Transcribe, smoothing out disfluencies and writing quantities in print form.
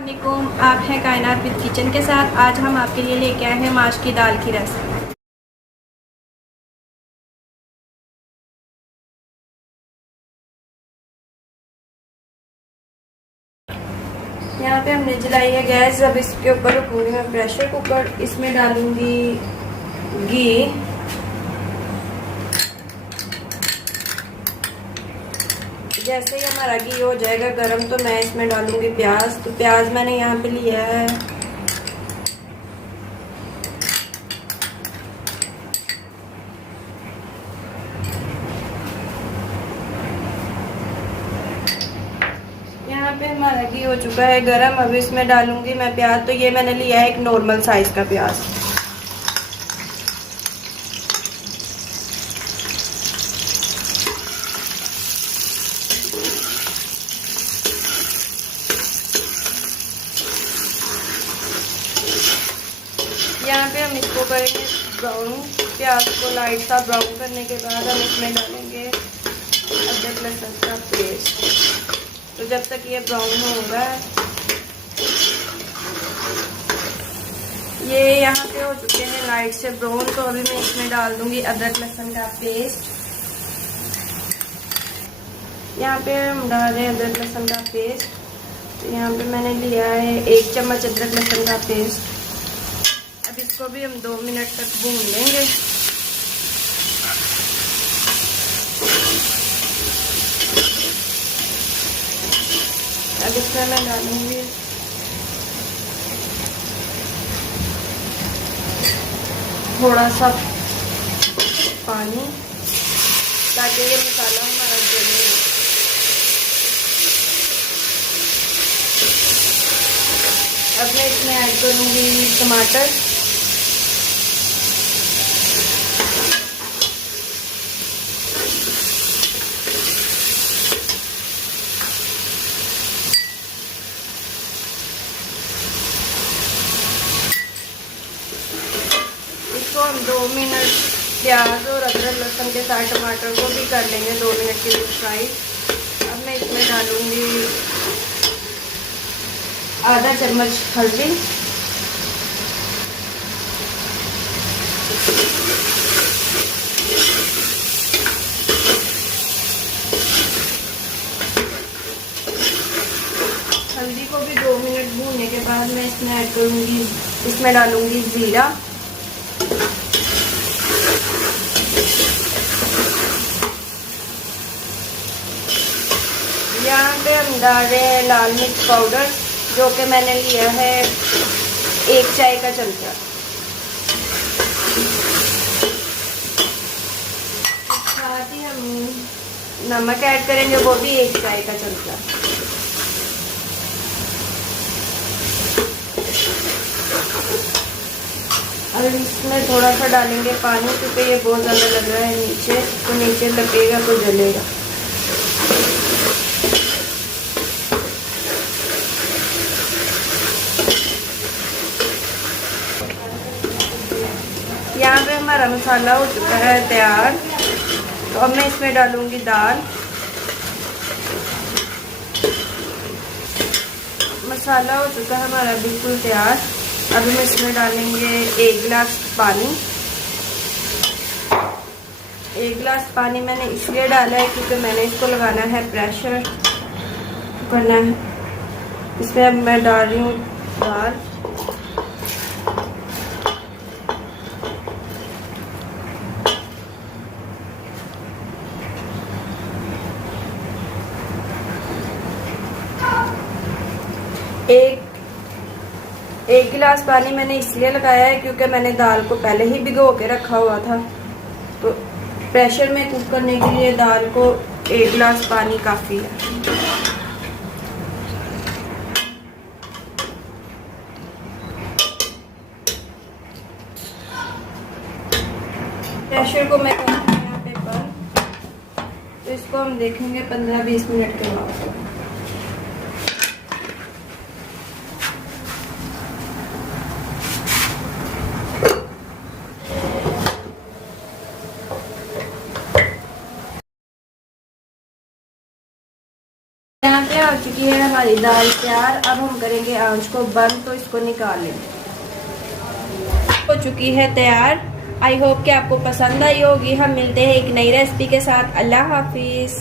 अस्सलामुअलैकुम, आप हैं कायनात विद किचन के साथ। आज हम आपके लिए लेके आए हैं माश की दाल की रेसिपी। यहाँ पे हमने जलाई है गैस। अब इसके ऊपर रखूँगी मैं प्रेशर कुकर। इसमें डालूँगी घी, जैसे ही हमारा घी हो जाएगा गरम तो मैं इसमें डालूँगी प्याज। तो प्याज मैंने यहाँ पे लिया है यहाँ पे हमारा घी हो चुका है गरम। अब इसमें डालूंगी मैं प्याज। तो ये मैंने लिया है एक नॉर्मल साइज का प्याज। यहाँ पे हम इसको करेंगे ब्राउन। प्याज को लाइट सा ब्राउन करने के बाद हम इसमें डालेंगे अदरक लहसुन का पेस्ट। तो जब तक ये ब्राउन होगा, ये यहाँ पे हो चुके हैं लाइट से ब्राउन। तो अभी मैं इसमें डाल दूंगी अदरक लहसुन का पेस्ट। यहाँ पे हम डाल रहे हैं अदरक लहसुन का पेस्ट। तो यहाँ पे मैंने लिया है 1 चम्मच अदरक लहसुन का पेस्ट। अब इसको भी हम 2 मिनट तक भून लेंगे। अब इसमें मैं डालूंगी थोड़ा सा पानी, ताकि ये मसाला हमारा जले। अब मैं इसमें ऐड करूंगी टमाटर। इसको हम 2 मिनट प्याज और अदरक लहसुन के साथ टमाटर को भी कर लेंगे 2 मिनट के लिए फ्राई। अब मैं इसमें डालूंगी आधा चम्मच हल्दी, हल्दी को भी 2 मिनट भूनने के बाद मैं इसमें ऐड करूंगी, इसमें डालूंगी जीरा। यहाँ पे हम डाल रहे हैं लाल मिर्च पाउडर, जो कि मैंने लिया है 1 चाय का चमचा। साथ ही हम नमक ऐड करेंगे, वो भी 1 चाय का चमचा। और इसमें थोड़ा सा डालेंगे पानी, क्योंकि ये बहुत ज़्यादा लग रहा है नीचे, तो नीचे लगेगा तो जलेगा। यहाँ पे हमारा मसाला हो चुका है तैयार। तो अब मैं इसमें डालूंगी दाल। मसाला हो चुका है हमारा बिल्कुल तैयार। अभी मैं इसमें डालेंगे 1 गिलास पानी। 1 गिलास पानी मैंने इसलिए डाला है क्योंकि मैंने इसको लगाना है प्रेशर करना है। इसमें अब मैं डाल रही हूँ दाल। एक गिलास पानी मैंने इसलिए लगाया है क्योंकि मैंने दाल को पहले ही भिगो के रखा हुआ था। तो प्रेशर में कुक करने के लिए दाल को 1 गिलास पानी काफ़ी है। प्रेशर को मैं करूँगी यहाँ पे बंद। तो इसको हम देखेंगे 15-20 मिनट के बाद। यहाँ पे आ चुकी चुकी है हमारी दाल तैयार। अब हम करेंगे आंच को बंद, तो इसको निकाल लें। हो चुकी है तैयार। आई होप कि आपको पसंद आई होगी। हम मिलते हैं एक नई रेसिपी के साथ। अल्लाह हाफिज़।